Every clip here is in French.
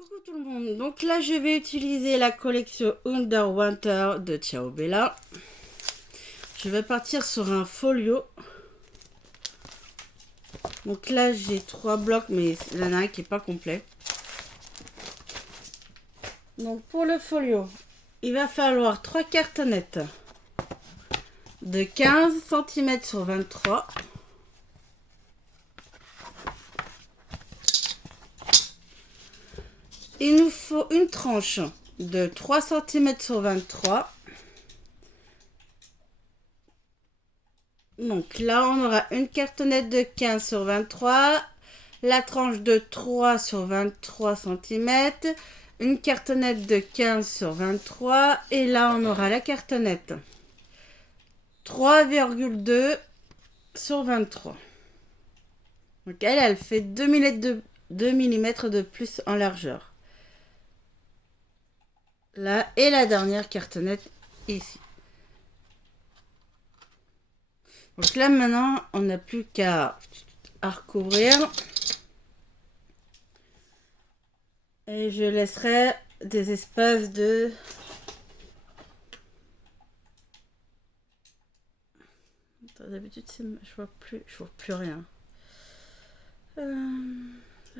Coucou tout le monde, donc là je vais utiliser la collection Underwater de Ciao Bella. Je vais partir sur un folio. Donc là j'ai 3 blocs mais il y en a un qui n'est pas complet. Donc pour le folio, il va falloir 3 cartonnettes de 15 cm sur 23. Il nous faut une tranche de 3 cm sur 23. Donc là, on aura une cartonnette de 15 sur 23, la tranche de 3 sur 23 cm, une cartonnette de 15 sur 23 et là, on aura la cartonnette 3,2 sur 23. Donc elle fait 2 mm de plus en largeur. Là, et la dernière cartonnette ici. Donc là, maintenant, on n'a plus qu'à recouvrir. Et je laisserai des espaces de... D'habitude, je vois plus rien. Ça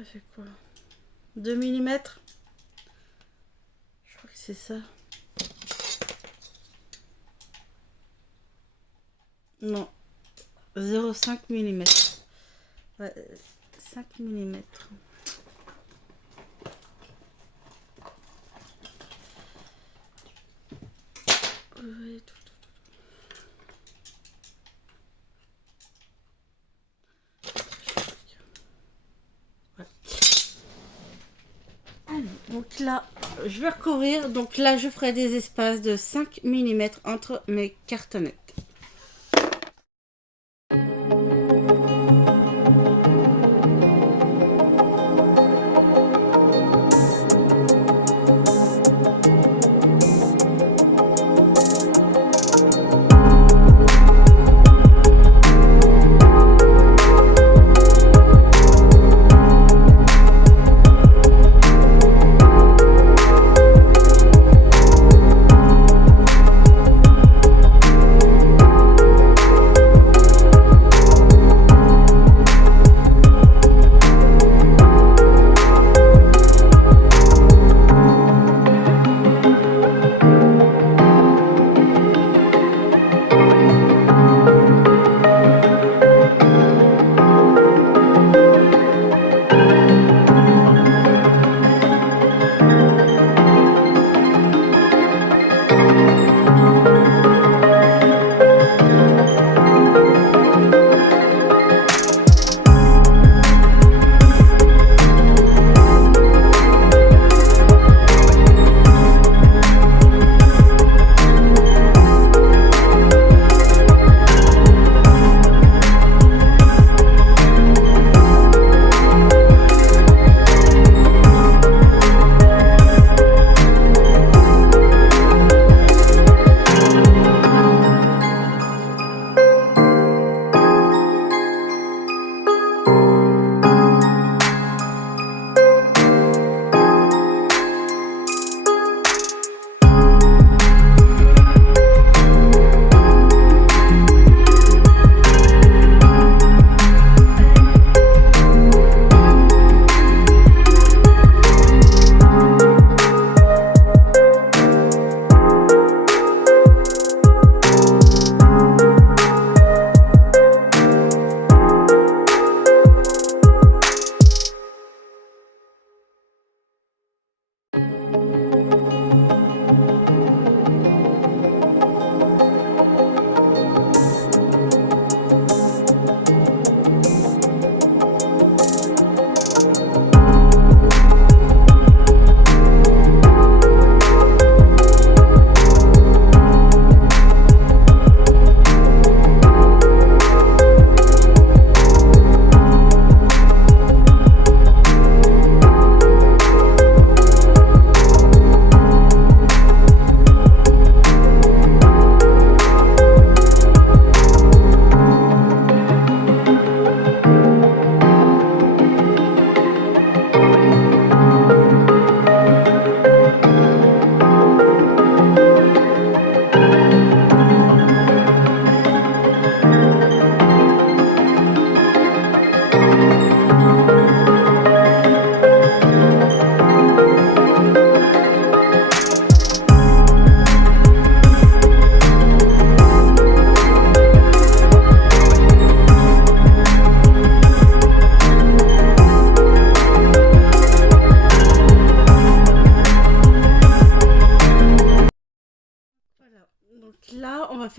fait quoi? 2 mm. Je crois que c'est ça. Non. 0,5 mm. Ouais, 5 mm. Donc là, je vais recouvrir. Donc là, je ferai des espaces de 5 mm entre mes cartonnettes.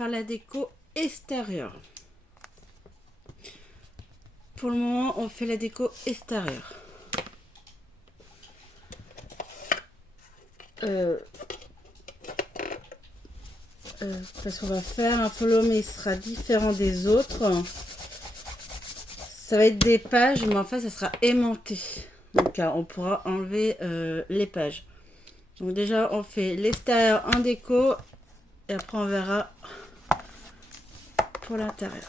faire la déco extérieure. Pour le moment, on fait la déco extérieure. Parce qu'on va faire un follow, mais il sera différent des autres. Ça va être des pages, mais en fait, ça sera aimanté. Donc, on pourra enlever les pages. Donc, déjà, on fait l'extérieur en déco. Et après, on verra pour l'intérieur.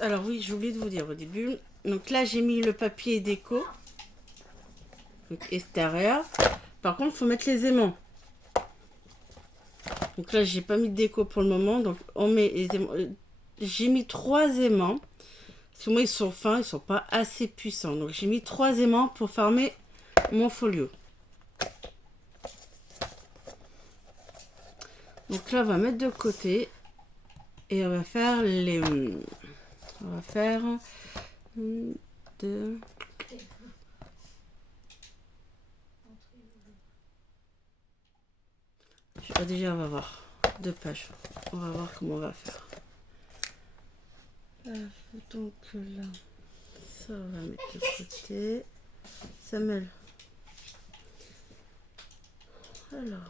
Alors oui, j'ai oublié de vous dire au début. Donc là, j'ai mis le papier déco. Donc extérieur. Par contre, il faut mettre les aimants. Donc là, j'ai pas mis de déco pour le moment. Donc on met les aimants. J'ai mis 3 aimants. Parce que moi, ils sont fins, ils sont pas assez puissants. Donc j'ai mis 3 aimants pour former mon folio. Donc là, on va mettre de côté. Et on va faire les... On va faire 1, 2... Déjà, on va voir 2 pages. On va voir comment on va faire. Donc là, ça on va mettre de côté. Samuel. Alors.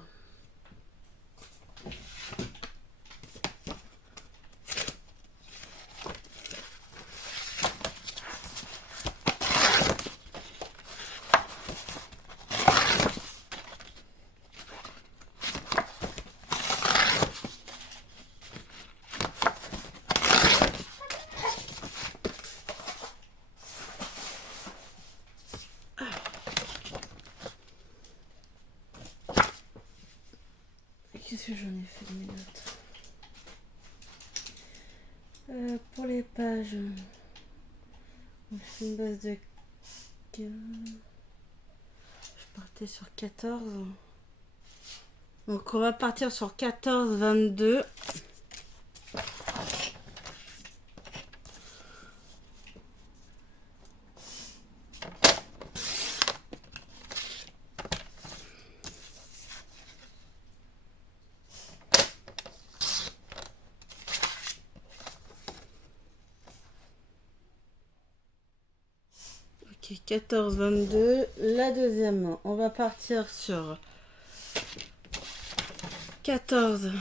Qu'est-ce que j'en ai fait de mes notes? Pour les pages, on fait une base de 15. Je partais sur 14. Donc on va partir sur 14, 22. 14, 22. La deuxième, on va partir sur 14.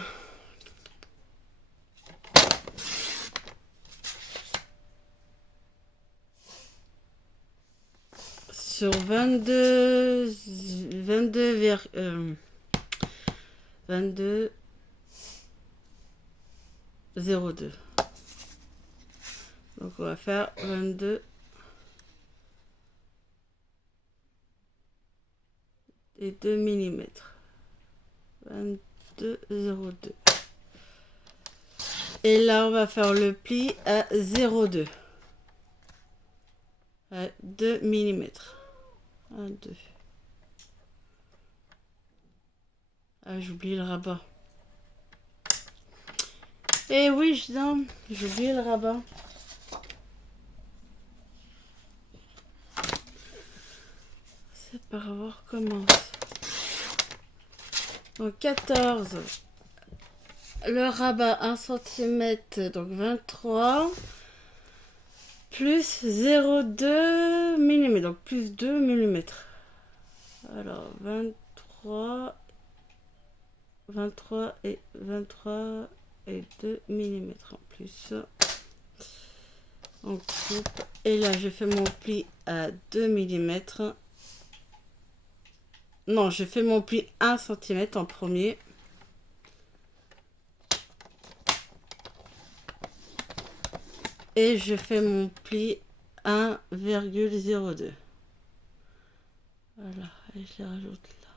Sur 22, 22, 22, 02. Donc on va faire 22 et 2 mm. 22, 02. Et là on va faire le pli à 02. À 2 mm. 1, 2. Ah, j'oublie le rabat. Et oui, j'ai oublié le rabat. C'est par voir comment. Donc 14. Le rabat 1 cm, donc 23. Plus 0,2 mm, donc plus 2 mm. Alors 23 et 23 et 2 mm en plus. On coupe. Et là, je fais mon pli à 2 mm. Non, je fais mon pli 1 cm en premier. Et je fais mon pli 1,02. Voilà, et je les rajoute là.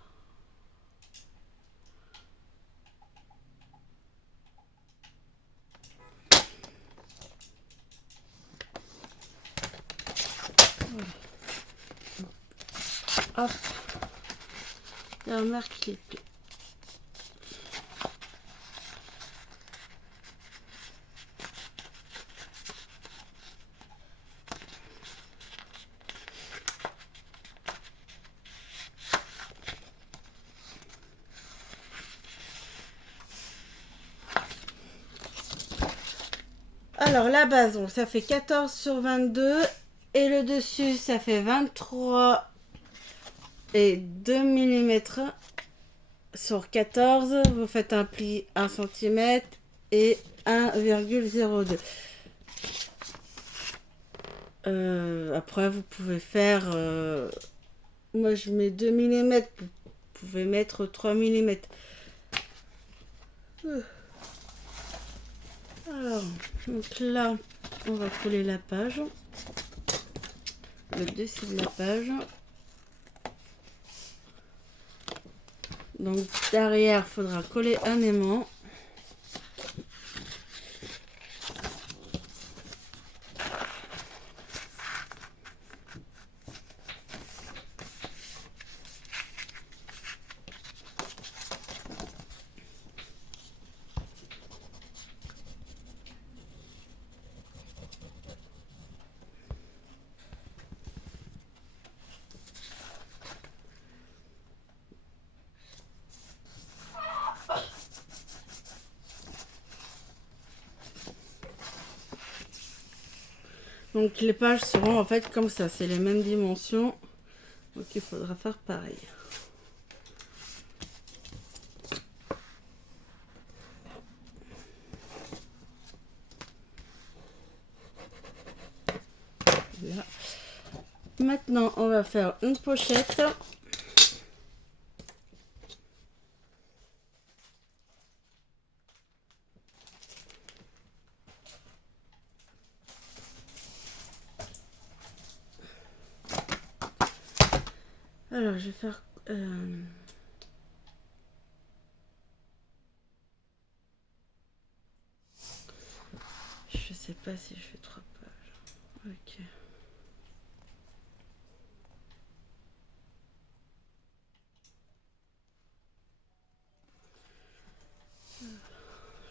Hop, et on marque les plis. Alors la base, donc ça fait 14 sur 22 et le dessus ça fait 23 et 2 mm sur 14. Vous faites un pli 1 cm et 1,02. Après vous pouvez faire, moi je mets 2 mm, vous pouvez mettre 3 mm. Alors, donc là, on va coller la page, le dessus de la page. Donc derrière, il faudra coller un aimant. Donc les pages seront en fait comme ça, c'est les mêmes dimensions. Donc il faudra faire pareil. Là. Maintenant on va faire une pochette. Alors je vais faire je sais pas si je fais 3 pages. Ok.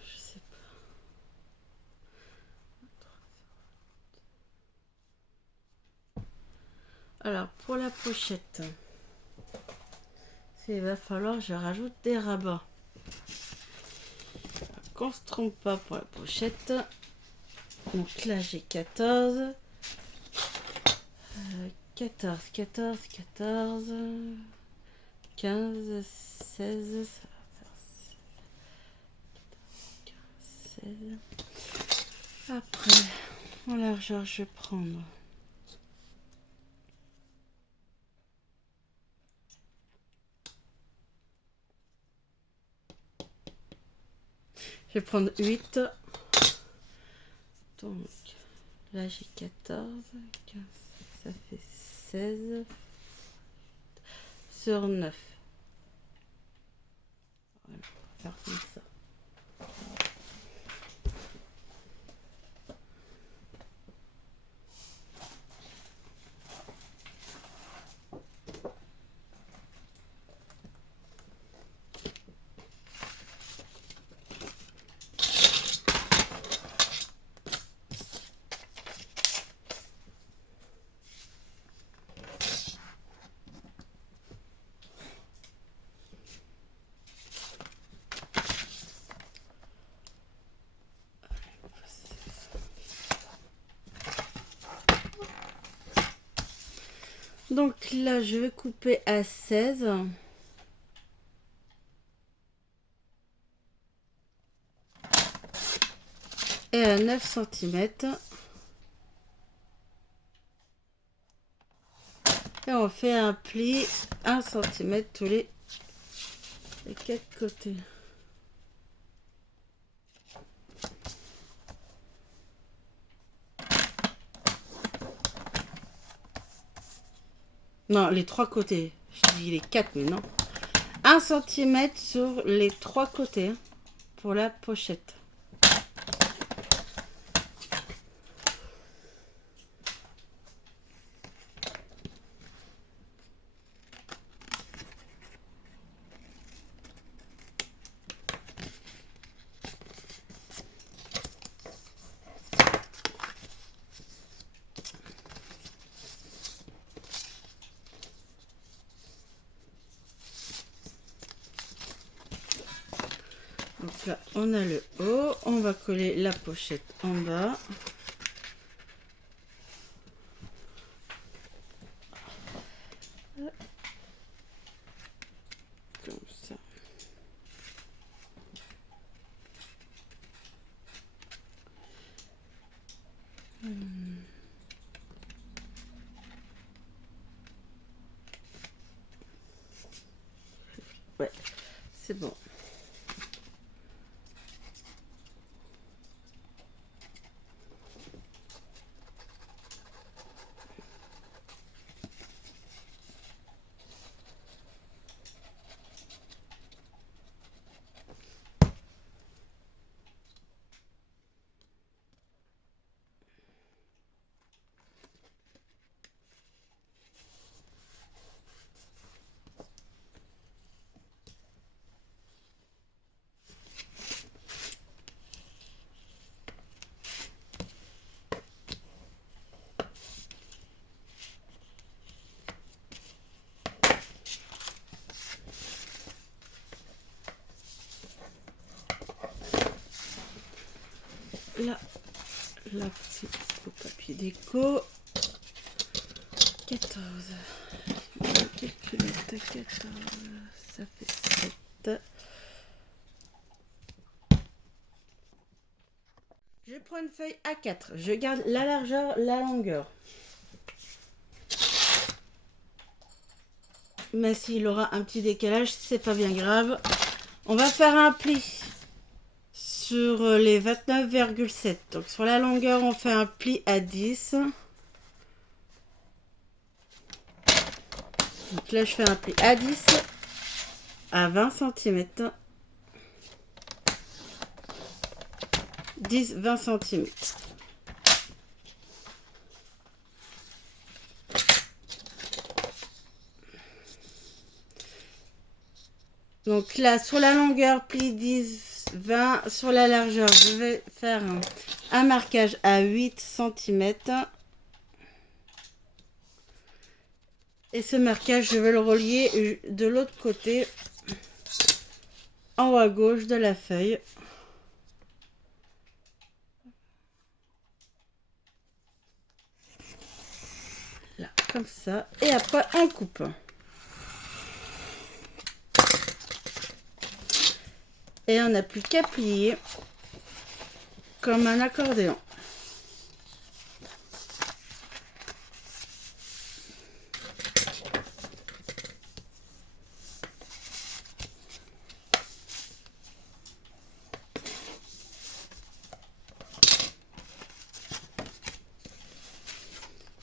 Je sais pas. Alors pour la pochette, il va falloir que je rajoute des rabats. Qu'on se trompe pas pour la pochette. Donc là j'ai 14, 14, 14, 14, 15, 16, ça va faire 16. Après, en largeur, je vais prendre je vais prendre 8. Donc là j'ai 14, 15, ça fait 16 sur 9. Voilà, on va faire comme ça. Donc là, je vais couper à 16. Et à 9 cm. Et on fait un pli 1 cm tous les 4 côtés. Non, les 3 côtés. Je dis les 4, mais non. 1 cm sur les 3 côtés pour la pochette. Donc là, on a le haut. On va coller la pochette en bas. Comme ça. Ouais, c'est bon. Là, la petite papier déco. 14. Calculette 14. Ça fait 7. Je prends une feuille A4. Je garde la largeur, la longueur. Mais s'il aura un petit décalage, c'est pas bien grave. On va faire un pli sur les 29,7. Donc sur la longueur, on fait un pli à 10. Donc là, je fais un pli à 10 à 20 cm. 10-20 cm. Donc là, sur la longueur, pli 10-20. Sur la largeur, je vais faire un marquage à 8 cm. Et ce marquage, je vais le relier de l'autre côté, en haut à gauche de la feuille. Là. comme ça. Et après, on coupe. Et on n'a plus qu'à plier comme un accordéon.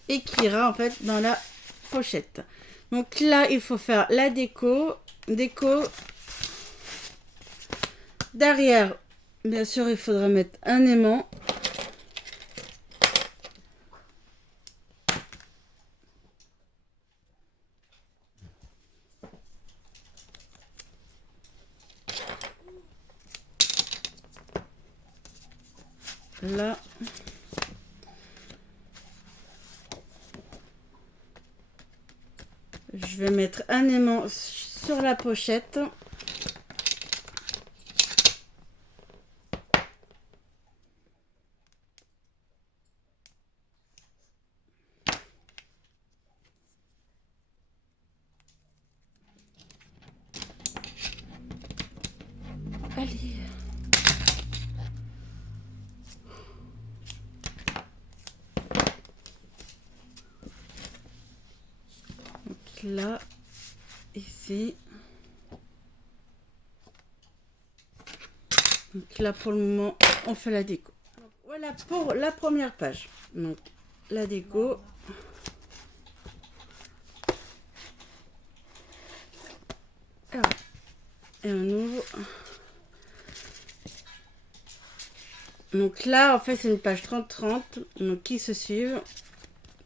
Et qui ira en fait dans la pochette. Donc là, il faut faire la déco. Derrière, bien sûr, il faudra mettre un aimant. Là. Je vais mettre un aimant sur la pochette. Allez. Donc là, ici. Donc là, pour le moment, on fait la déco. Donc, voilà pour la première page. Donc, la déco. Alors, et on ouvre. Donc là, en fait, c'est une page 30-30. Donc, qui se suivent.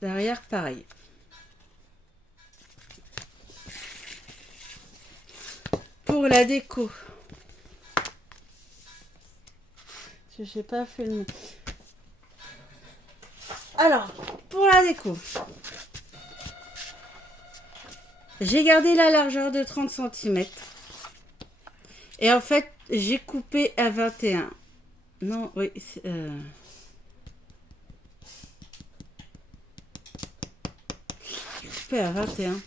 Derrière, pareil. Pour la déco. Je n'ai pas fait le... Alors, pour la déco. J'ai gardé la largeur de 30 cm. Et en fait, j'ai coupé à 21. Non, oui. J'ai coupé à 21.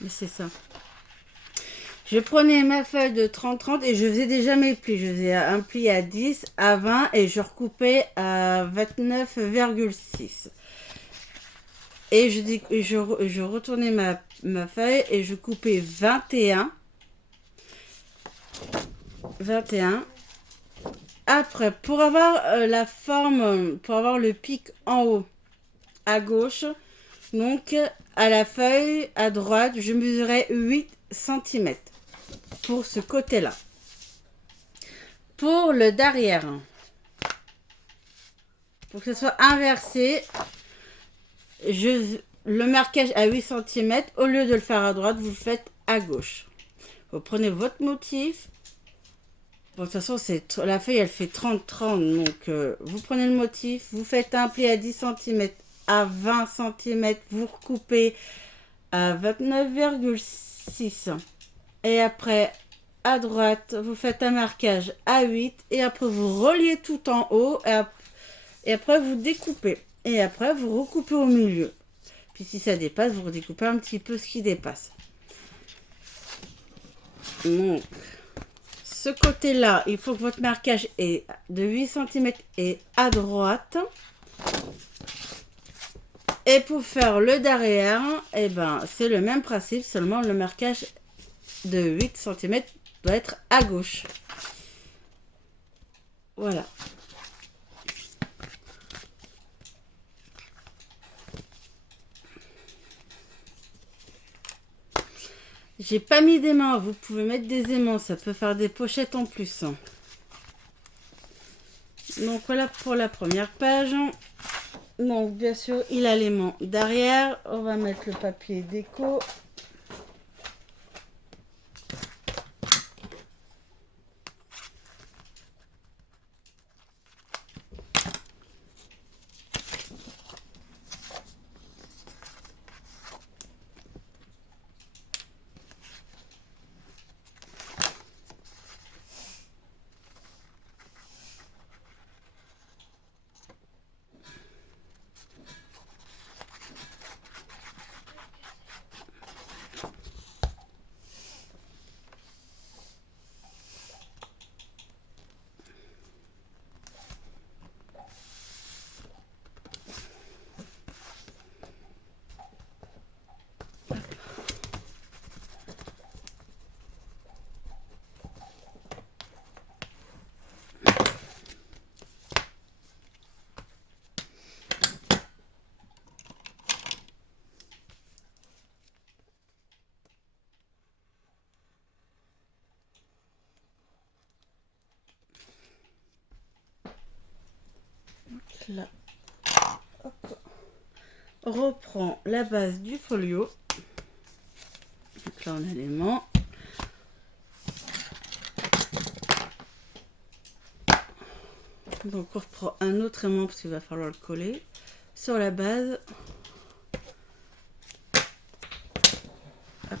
Mais c'est ça. Je prenais ma feuille de 30-30 et je faisais déjà mes plis. Je faisais un pli à 10, à 20 et je recoupais à 29,6. Et je retournais ma feuille et je coupais 21. Après, pour avoir la forme, pour avoir le pic en haut à gauche, donc à la feuille à droite, je mesurais 8 cm pour ce côté-là. Pour le derrière, pour que ce soit inversé, le marquage à 8 cm, au lieu de le faire à droite, vous le faites à gauche. Vous prenez votre motif. Bon, de toute façon, la feuille, elle fait 30-30. Donc, vous prenez le motif, vous faites un pli à 10 cm, à 20 cm, vous recoupez à 29,6. Et après, à droite, vous faites un marquage à 8. Et après, vous reliez tout en haut. Et après, vous découpez. Et après, vous recoupez au milieu. Puis, si ça dépasse, vous redécoupez un petit peu ce qui dépasse. Donc, ce côté-là, il faut que votre marquage est de 8 cm et à droite. Et pour faire le derrière, eh ben, c'est le même principe, seulement le marquage de 8 cm doit être à gauche. Voilà. J'ai pas mis d'aimants, vous pouvez mettre des aimants, ça peut faire des pochettes en plus. Donc voilà pour la première page. Donc bien sûr, il a l'aimant derrière. On va mettre le papier déco. là, hop, on reprend la base du folio. Donc là, on a l'aimant. Donc on reprend un autre aimant parce qu'il va falloir le coller sur la base. Hop.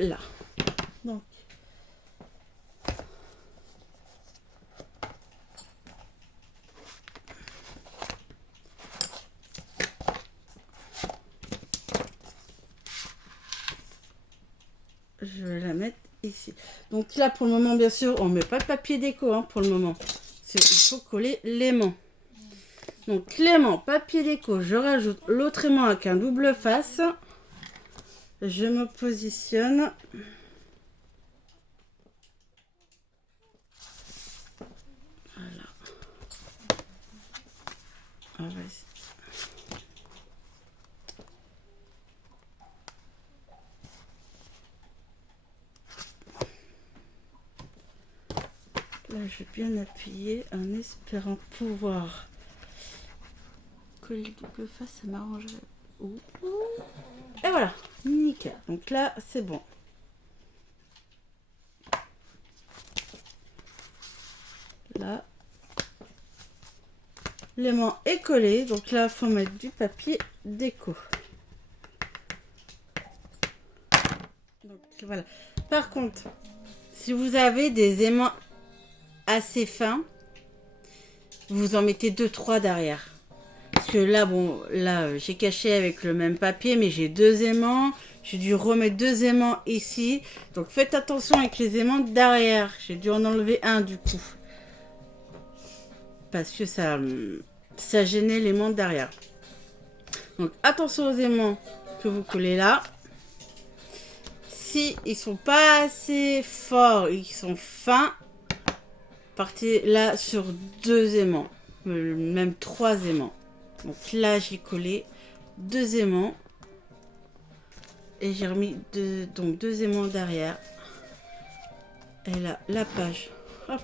Là. Donc je vais la mettre ici. Donc là, pour le moment, bien sûr, on ne met pas de papier déco hein, pour le moment. Il faut coller l'aimant. Donc l'aimant, papier déco, je rajoute l'autre aimant avec un double face. Je me positionne. Voilà. Ah, vas-y. Là, je vais bien appuyer en espérant pouvoir coller le double face, ça m'arrangerait. Et voilà, nickel. Donc là, c'est bon. Là, l'aimant est collé. Donc là, il faut mettre du papier déco. Donc voilà. Par contre, si vous avez des aimants assez fins, vous en mettez 2-3 derrière. Parce que là, bon, là, j'ai caché avec le même papier, mais j'ai 2 aimants. J'ai dû remettre 2 aimants ici. Donc faites attention avec les aimants derrière. J'ai dû en enlever un du coup. Parce que ça gênait l'aimant derrière. Donc attention aux aimants que vous collez là. Si ils sont pas assez forts, ils sont fins, partez là sur 2 aimants. Même 3 aimants. Donc là, j'ai collé 2 aimants. Et j'ai remis donc 2 aimants derrière. Et là, la page. Hop.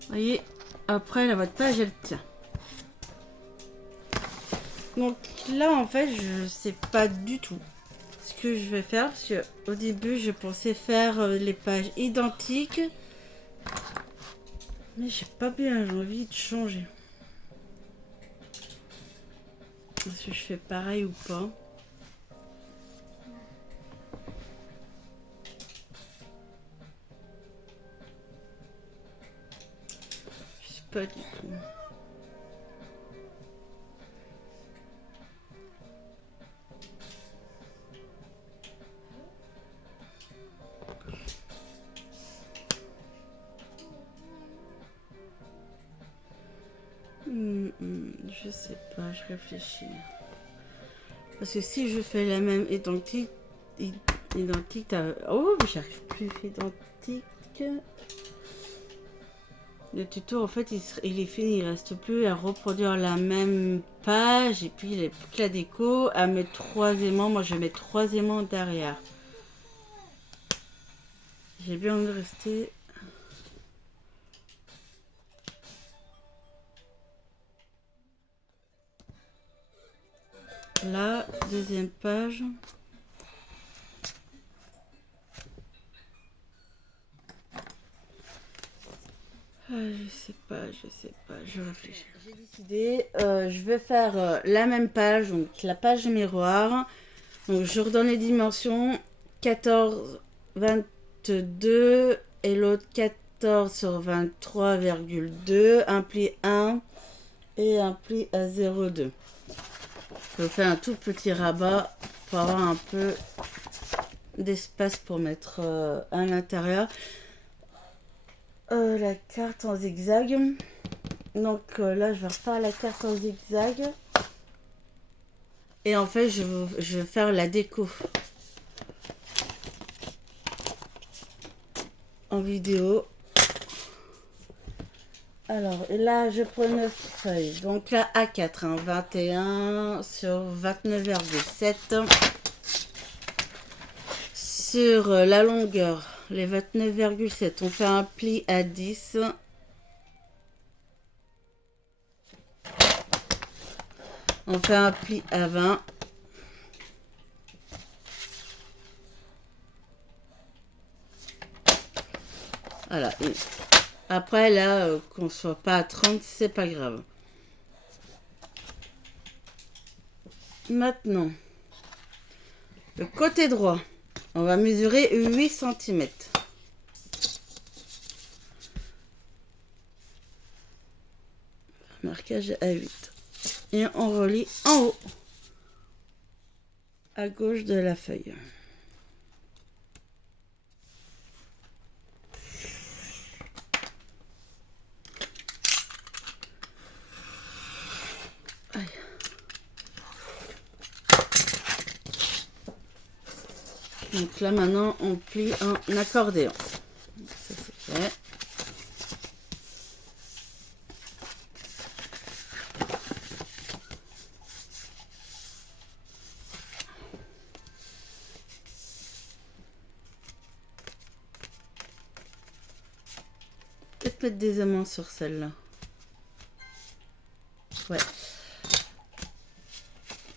Vous voyez, après, là, votre page, elle tient. Donc là, en fait, je sais pas du tout ce que je vais faire. Parce que au début, je pensais faire les pages identiques. Mais j'ai pas bien envie de changer. Est-ce que je fais pareil ou pas? Je sais pas du tout. Je sais pas, je réfléchis. Parce que si je fais la même identique, oh, mais j'arrive plus identique. Le tuto, en fait, il est fini. Il reste plus à reproduire la même page. Et puis, il n'y a plus que la déco à mettre 3 aimants. Moi, je vais mettre 3 aimants derrière. J'ai bien envie de rester. Là, deuxième page. Je sais pas, je réfléchis. J'ai décidé, je vais faire la même page, donc la page miroir. Donc je redonne les dimensions 14, 22 et l'autre 14 sur 23,2, un pli 1 et un pli à 0,2. Je fais un tout petit rabat pour avoir un peu d'espace pour mettre à l'intérieur. La carte en zigzag. Donc là, je vais refaire la carte en zigzag. Et en fait, je vais faire la déco en vidéo. Alors, et là, je prends 9 feuilles. Donc là, A4, hein, 21 sur 29,7. Sur la longueur, les 29,7, on fait un pli à 10. On fait un pli à 20. Voilà. Et après, là, qu'on ne soit pas à 30, c'est pas grave. Maintenant, le côté droit, on va mesurer 8 cm. Marquage à 8. Et on relie en haut, à gauche de la feuille. Aïe. Donc là maintenant on plie en accordéon. Ça c'est fait. Peut-être mettre des aimants sur celle-là. Ouais.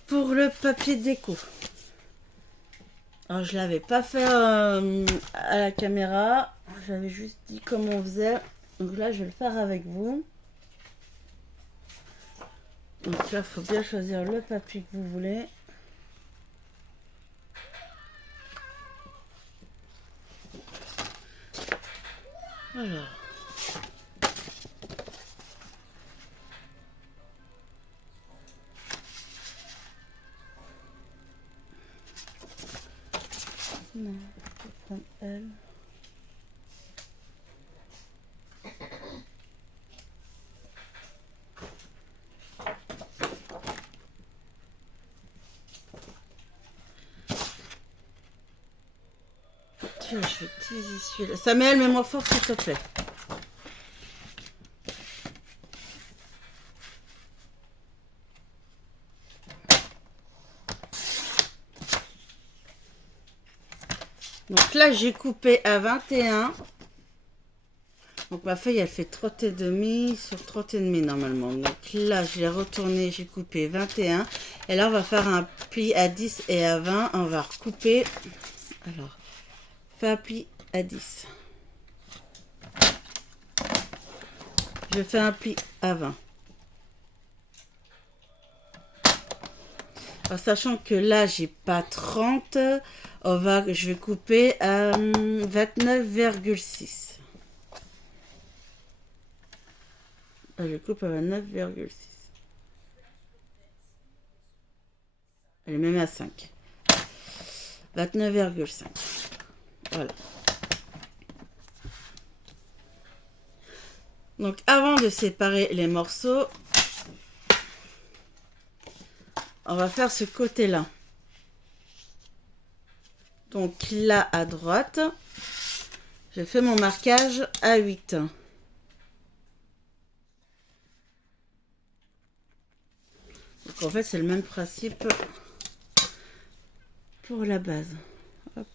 Pour le papier déco. Alors je l'avais pas fait à la caméra. J'avais juste dit comment on faisait. Donc là je vais le faire avec vous. Donc là il faut bien choisir le papier que vous voulez. Voilà. Non, je vais prendre elle. Tiens, je vais utiliser celui-là. Samuel, mets-moi fort s'il te plaît. Donc là, j'ai coupé à 21. Donc ma feuille, elle fait 30,5 sur 30,5 normalement. Donc là, je l'ai retourné, j'ai coupé 21. Et là, on va faire un pli à 10 et à 20. On va recouper. Alors, fais un pli à 10. Je fais un pli à 20. En sachant que là, j'ai pas 30, je vais couper à 29,6. Je coupe à 29,6. Elle est même à 5. 29,5. Voilà. Donc, avant de séparer les morceaux, on va faire ce côté-là. Donc, là, à droite, je fais mon marquage à 8. Donc, en fait, c'est le même principe pour la base. Hop.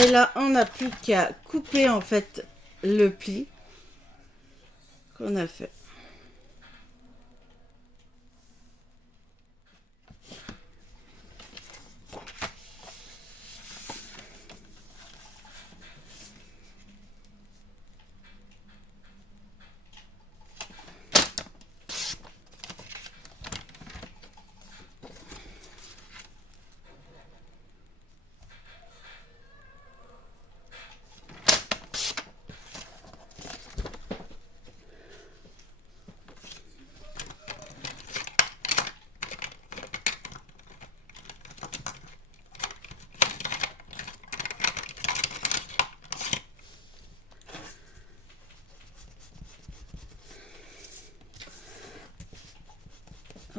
Et là, on n'a plus qu'à couper en fait le pli qu'on a fait.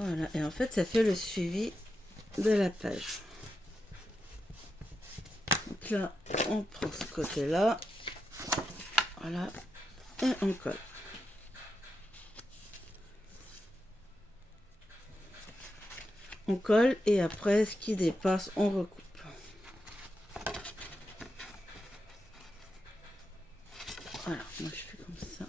Voilà, et en fait ça fait le suivi de la page. Donc là on prend ce côté là, voilà, et on colle. On colle et après ce qui dépasse on recoupe. Voilà, moi je fais comme ça.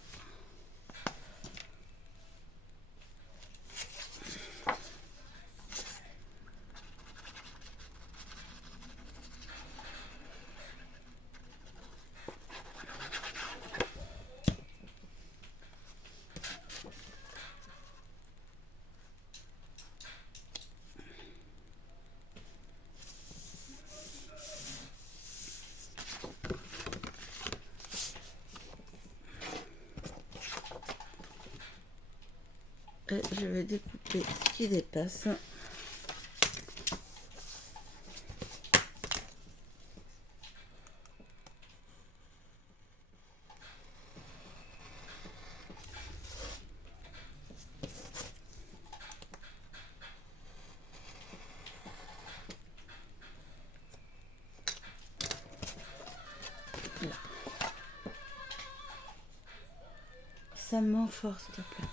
Et je vais découper ce qui dépasse. Là. Ça m'enforce, s'il te plaît.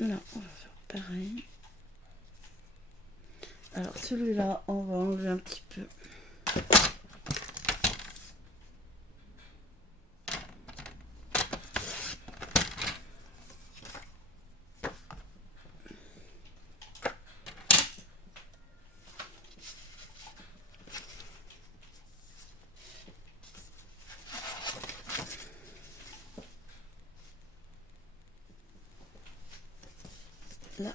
Là, on va faire pareil. Alors celui-là, on va enlever un petit peu. Là.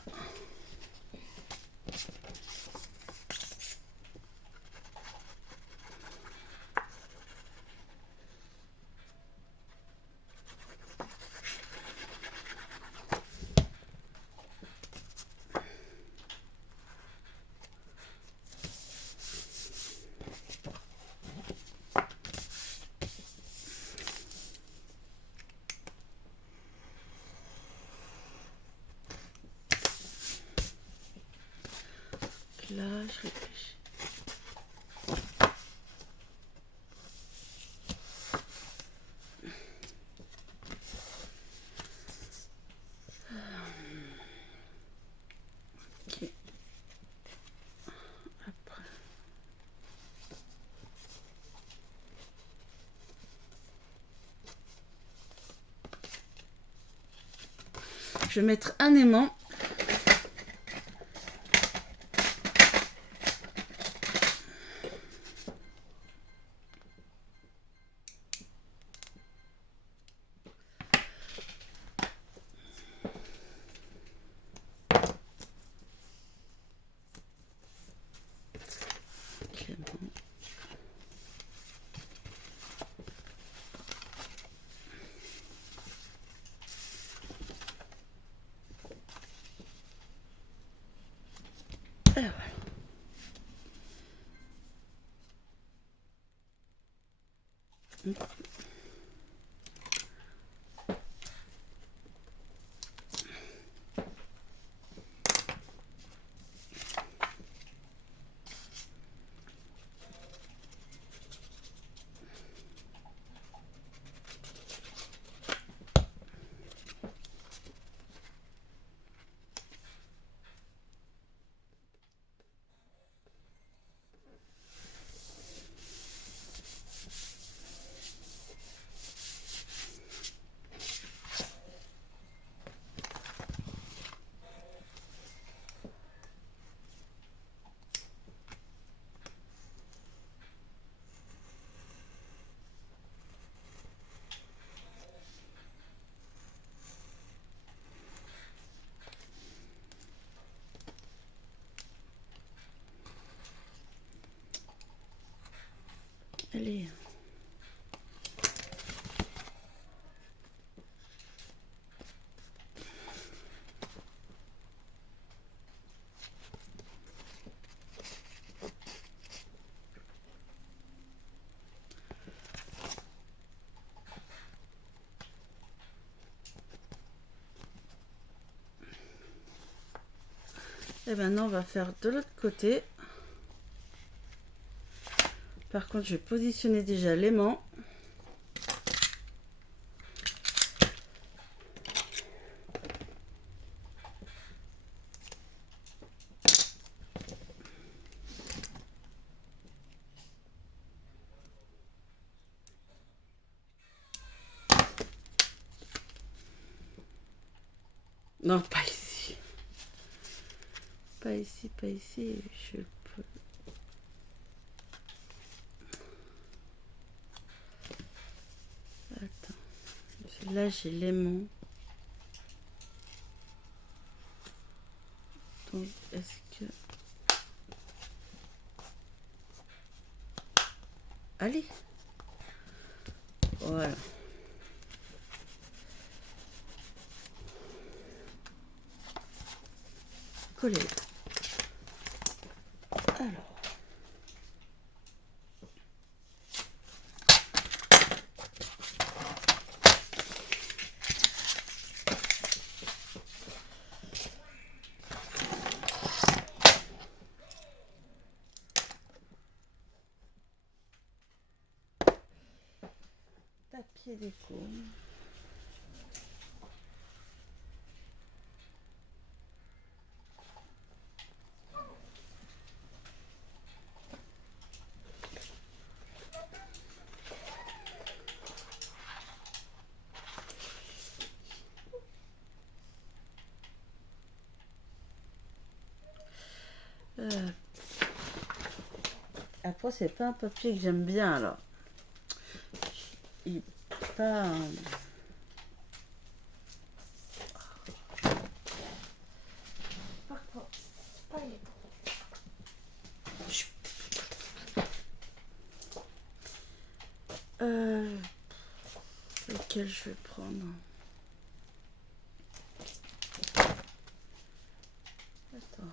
Là, je réfléchis. Ok. Après. Je vais mettre un aimant. Et voilà. Allez. Et maintenant, on va faire de l'autre côté. Par contre, je vais positionner déjà l'aimant. Non, pas ici. Pas ici, pas ici. Je peux... Attends. Là, j'ai l'aimant. Donc, est-ce que... Allez. Voilà. Coller. Alors. Papier déco. Après, c'est pas un papier que j'aime bien, alors. Il pas... Lequel je vais prendre? Attends.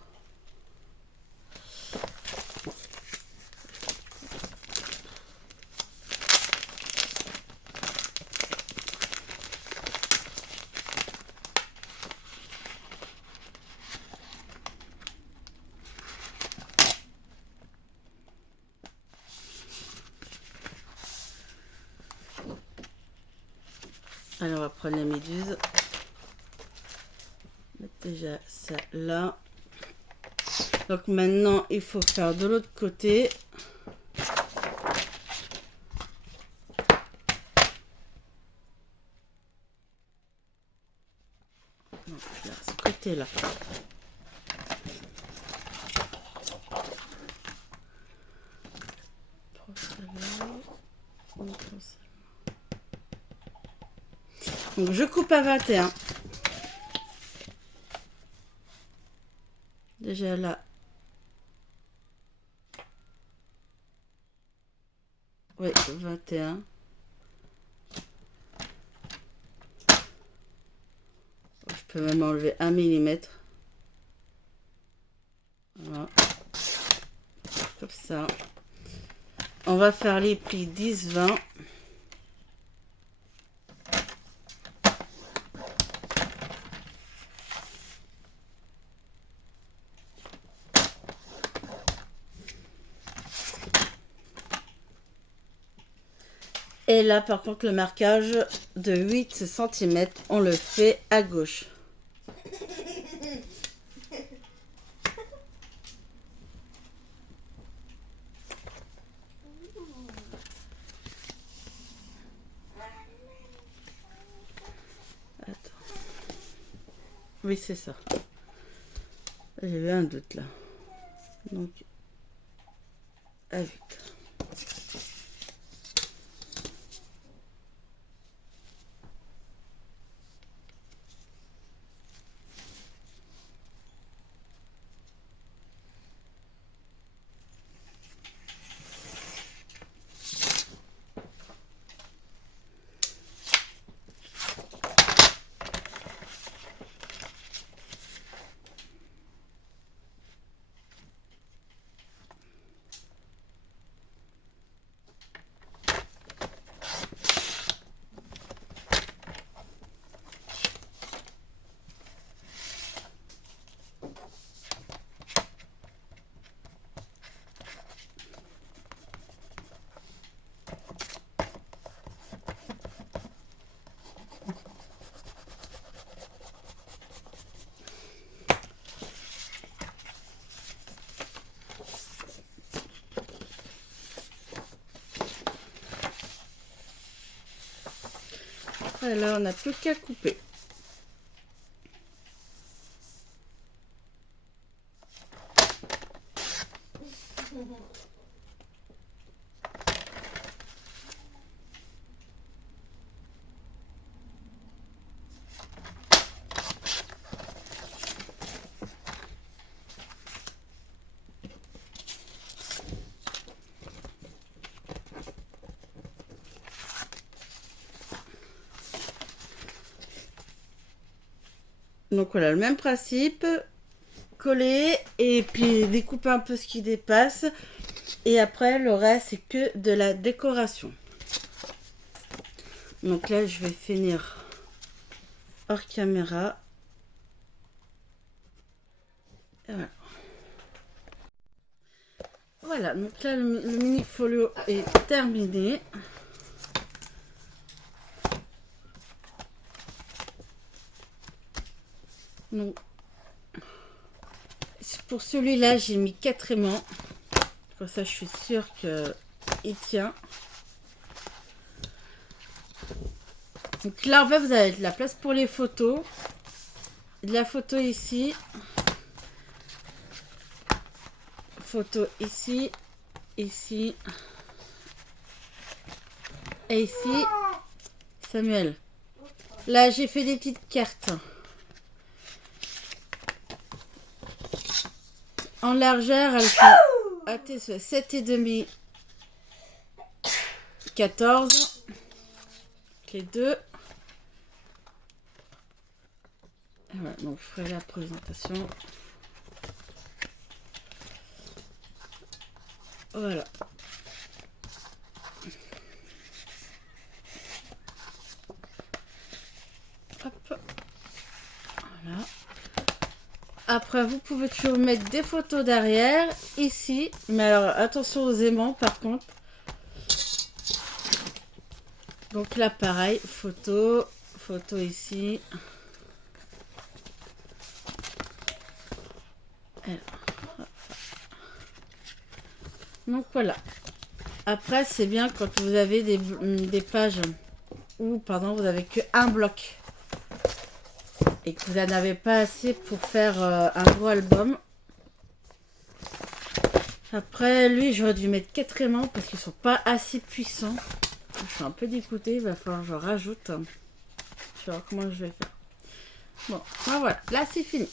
Alors, on va prendre la méduse. Mettre déjà ça là. Donc maintenant, il faut faire de l'autre côté. Donc là, ce côté-là. Donc je coupe à 21. Déjà là. Oui, 21. Je peux même enlever 1 millimètre. Voilà. Comme ça. On va faire les plis 10-20. Et là, par contre, le marquage de 8 cm, on le fait à gauche. Attends. Oui, c'est ça. J'avais un doute là. Donc, à 8. Après là, on n'a plus qu'à couper. Donc voilà, le même principe, coller et puis découper un peu ce qui dépasse. Et après, le reste, c'est que de la décoration. Donc là, je vais finir hors caméra. Et voilà. Voilà, donc là, le mini folio est terminé. Donc, pour celui-là, j'ai mis 4 aimants. Comme ça, je suis sûre qu'il tient. Donc là, en fait, vous avez de la place pour les photos. De la photo ici. Photo ici. Ici. Et ici. Samuel. Là, j'ai fait des petites cartes. En largeur, elles font 7,5, 14. Les deux. Et voilà, donc je ferai la présentation. Voilà. Hop. Voilà. Après, vous pouvez toujours mettre des photos derrière, ici. Mais alors, attention aux aimants, par contre. Donc là, pareil, photo ici. Donc voilà. Après, c'est bien quand vous avez des pages où, pardon, vous avez que un bloc. Et que vous n'en avez pas assez pour faire un gros album. Après, lui, j'aurais dû mettre 4 aimants parce qu'ils sont pas assez puissants. Je suis un peu dégoûtée, il va falloir que je rajoute. Je vais voir comment je vais faire. Bon, ben voilà, là c'est fini.